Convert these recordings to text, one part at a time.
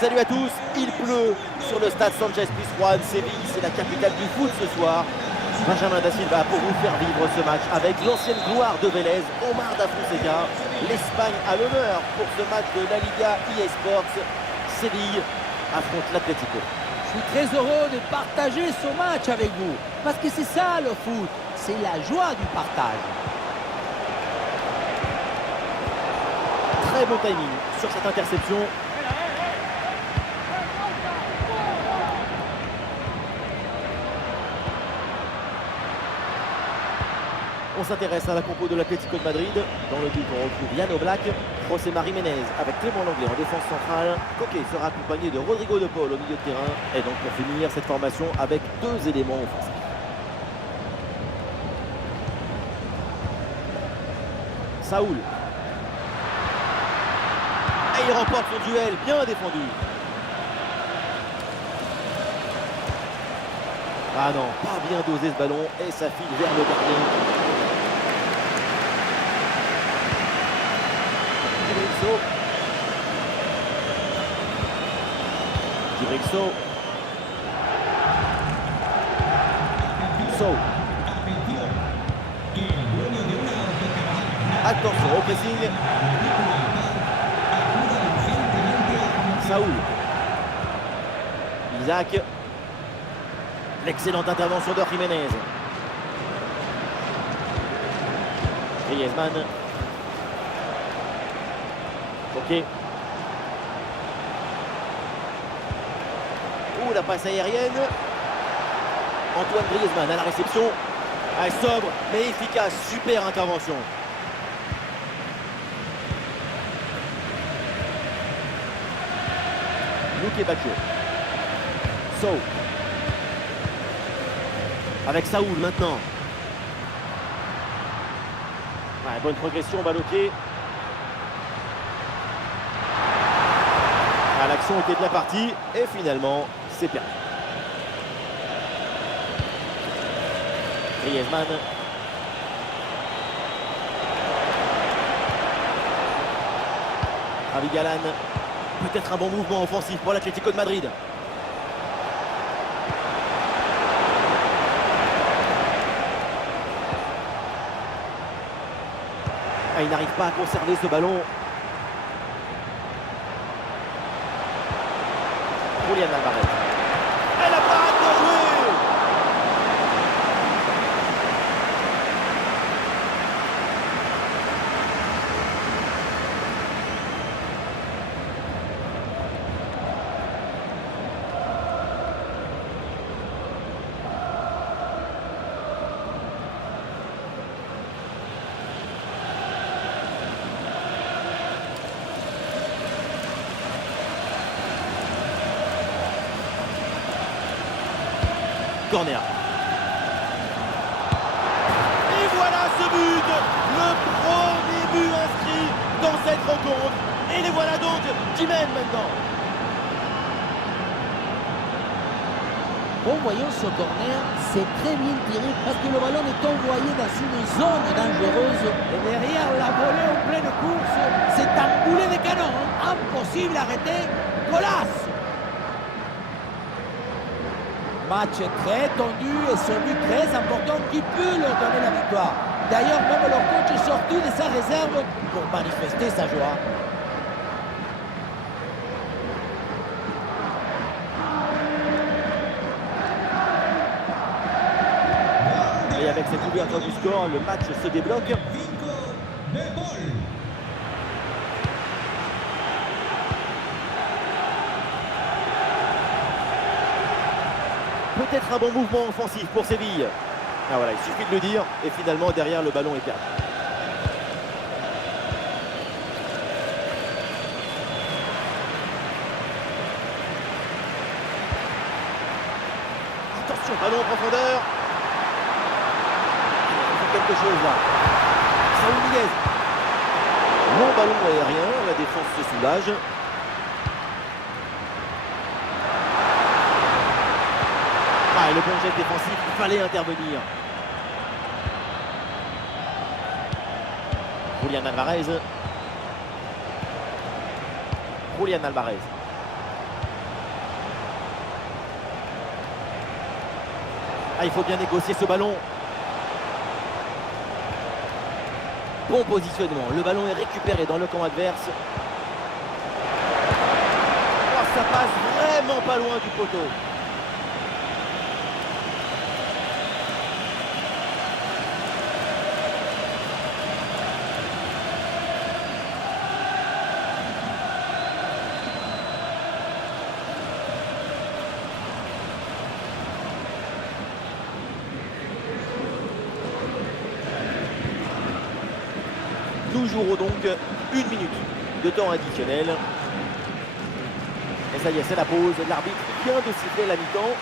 Salut à tous, il pleut sur le stade Sanchez-Pizjuán. Séville, c'est la capitale du foot ce soir. Benjamin da Silva pour vous faire vivre ce match avec l'ancienne gloire de Vélez, Omar da Fonseca. L'Espagne a l'honneur pour ce match de la Liga EA Sports. Séville affronte l'Atlético. Je suis très heureux de partager ce match avec vous, parce que c'est ça le foot, c'est la joie du partage. Très bon timing sur cette interception. On s'intéresse à la compo de l'Atlético de Madrid. Dans le but, on retrouve Yann Oblak, José Mari Ménez avec Clément Lenglet en défense centrale. Coquet sera accompagné de Rodrigo de Paul au milieu de terrain. Et donc pour finir cette formation avec deux éléments offensifs. Saoul. Et il remporte son duel, bien défendu. Ah non, pas bien dosé ce ballon et ça file vers le gardien. Djibril Sow. Attention au pressing. Saoul. Isaac. L'excellente intervention de Jiménez. Griezmann. Ok. La passe aérienne. Antoine Griezmann à la réception. Sobre mais efficace. Super intervention. Luque Bacchio. Sow. Avec Saoul maintenant. Ouais, bonne progression, Baloquet. Ah, l'action était bien partie et finalement c'est perdu. Griezmann. Ravi Galan. Peut-être un bon mouvement offensif pour l'Atlético de Madrid. Ah, il n'arrive pas à conserver ce ballon. Julián Álvarez. Et la parade de jouer. Corner. Et voilà ce but, le premier but inscrit dans cette rencontre. Et les voilà donc qui mènent maintenant. En voyant ce corner, c'est très bien tiré parce que le ballon est envoyé dans une zone dangereuse. Et derrière la volée en pleine course, c'est un boulet de canon. Impossible à arrêter. Golasse! Match très tendu et ce but très important qui peut leur donner la victoire. D'ailleurs, même leur coach est sorti de sa réserve pour manifester sa joie. Et avec cette ouverture du score, le match se débloque. Peut-être un bon mouvement offensif pour Séville. Ah voilà, il suffit de le dire. Et finalement, derrière, le ballon est perdu. Attention, ballon en profondeur. Il faut quelque chose là. Saúl Ñíguez. Long ballon aérien, la défense se soulage. Et le bon geste défensif, il fallait intervenir. Julián Álvarez. Ah, il faut bien négocier ce ballon. Bon positionnement. Le ballon est récupéré dans le camp adverse. Oh, ça passe vraiment pas loin du poteau. Nous jouerons donc 1 minute de temps additionnel. Et ça y est, c'est la pause. L'arbitre vient de siffler la mi-temps.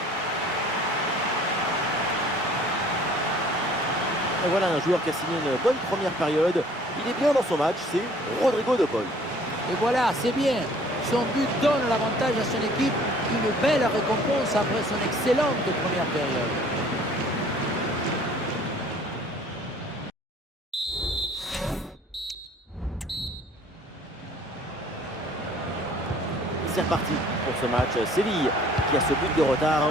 Et voilà un joueur qui a signé une bonne première période. Il est bien dans son match, c'est Rodrigo de Paul. Et voilà, c'est bien. Son but donne l'avantage à son équipe. Une belle récompense après son excellente première période. C'est reparti pour ce match. Séville qui a ce but de retard.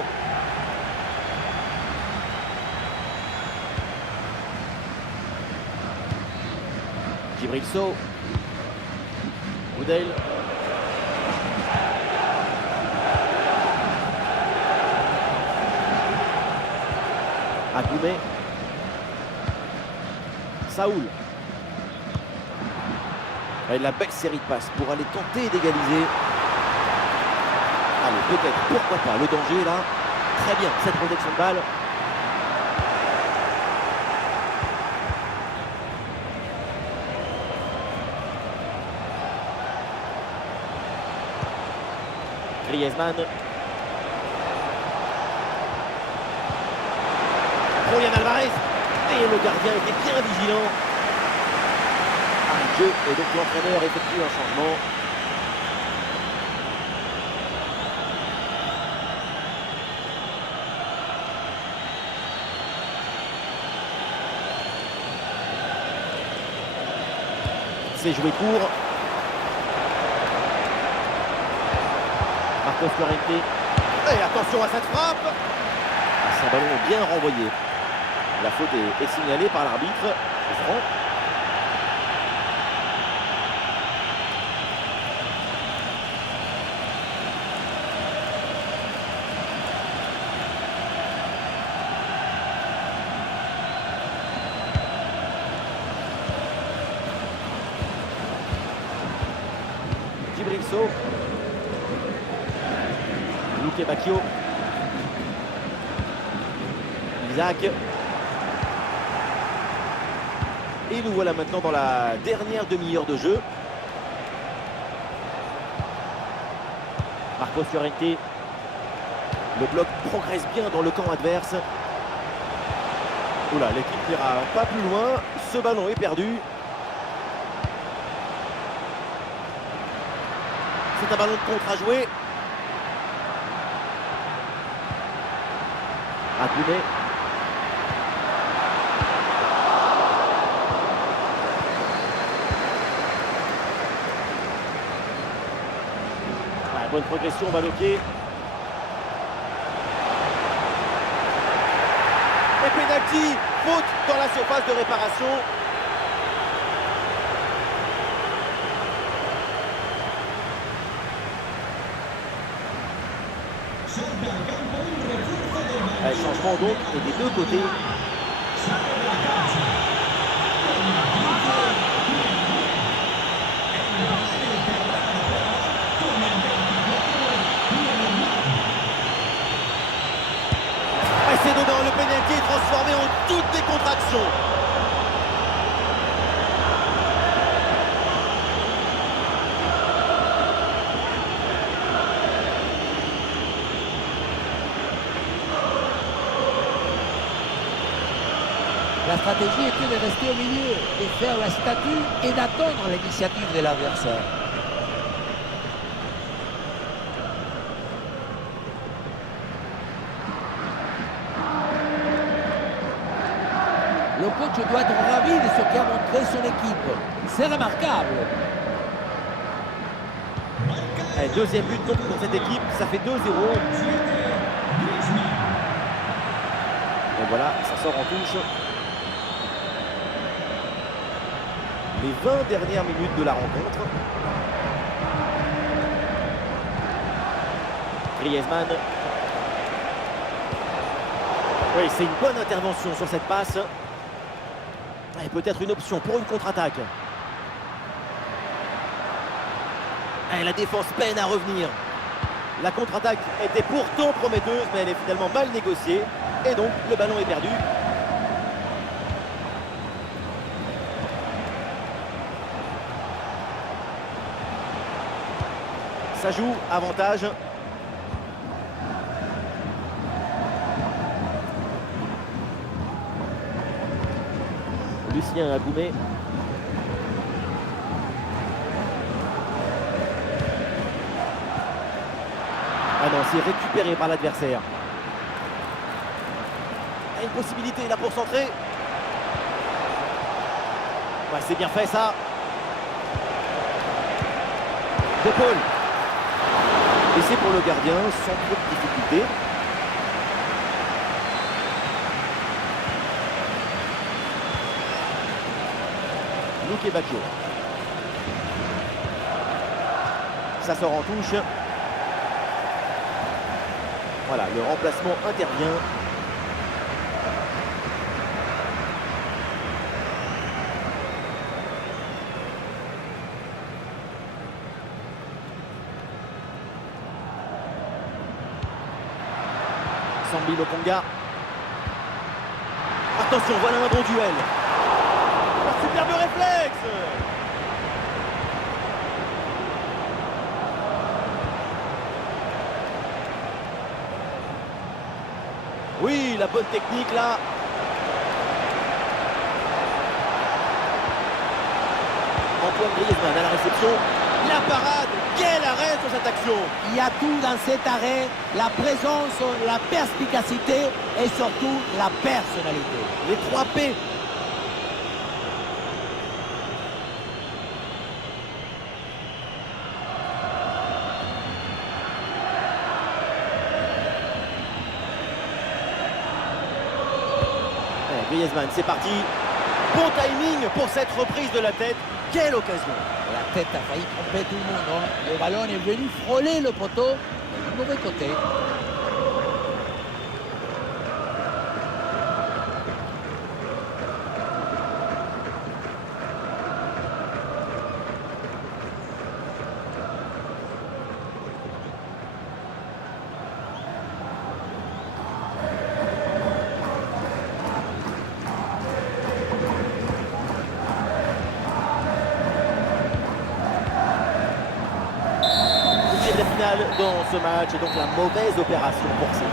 Djibril Sow. Goudel. Akoumé. Saoul. Et la belle série de passes pour aller tenter d'égaliser. Allez, peut-être, pourquoi pas, le danger là. Très bien, cette protection de balle. Griezmann. Julian Alvarez. Et le gardien était bien vigilant. Un jeu, et donc l'entraîneur effectue un changement. C'est joué court. Marcos Llorente. Et attention à cette frappe. Ah, c'est un ballon bien renvoyé. La faute est signalée par l'arbitre. Franc. Djibril Sow. Luque Bacchio. Isaac. Et nous voilà maintenant dans la dernière demi-heure de jeu. Marcos Llorente. Le bloc progresse bien dans le camp adverse. Oula, l'équipe n'ira pas plus loin. Ce ballon est perdu. C'est un ballon de contre à jouer. Akoumé. Bonne progression, Baloké. Et pénalty, faute dans la surface de réparation. Changement donc et des deux côtés. C'est dedans, le pénalty est transformé en toute décontraction. La stratégie était de rester au milieu, de faire la statue et d'attendre l'initiative de l'adversaire. Le coach doit être ravi de ce qu'a montré son équipe. C'est remarquable. Et deuxième but donc pour cette équipe, ça fait 2-0. voilà, ça sort en touche. Les 20 dernières minutes de la rencontre. Griezmann. Oui, c'est une bonne intervention sur cette passe. Et peut-être une option pour une contre-attaque. Et la défense peine à revenir. La contre-attaque était pourtant prometteuse, mais elle est finalement mal négociée. Et donc, le ballon est perdu. Ça joue, avantage. Lucien Agoumé. Ah non, c'est récupéré par l'adversaire. Il y a une possibilité là pour centrer. Ouais, c'est bien fait ça. De Paul. Et c'est pour le gardien sans trop de difficulté. Luque Bacchio. Ça sort en touche. Voilà, le remplacement intervient. Sambi Lokonga. Attention, voilà un bon duel. Oh, superbe réflexe. Oui, la bonne technique là. Antoine Griezmann à la réception. La parade, quel arrêt sur cette action. Il y a tout dans cet arrêt, la présence, la perspicacité et surtout la personnalité. Les 3 P. Griezmann, c'est parti. Bon timing pour cette reprise de la tête. Quelle occasion. La tête a failli tromper tout le monde. Hein. Le ballon est venu frôler le poteau du mauvais côté. Dans ce match et donc la mauvaise opération pour ça.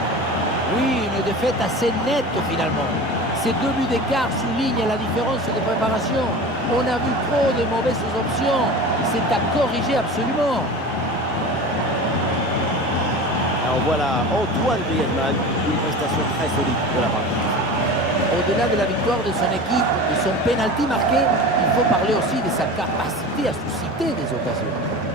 Oui, une défaite assez nette finalement. Ces 2 buts d'écart soulignent la différence de préparation. On a vu trop de mauvaises options. C'est à corriger absolument. Alors voilà, Antoine Griezmann, une prestation très solide de la part. Au-delà de la victoire de son équipe, de son penalty marqué, il faut parler aussi de sa capacité à susciter des occasions.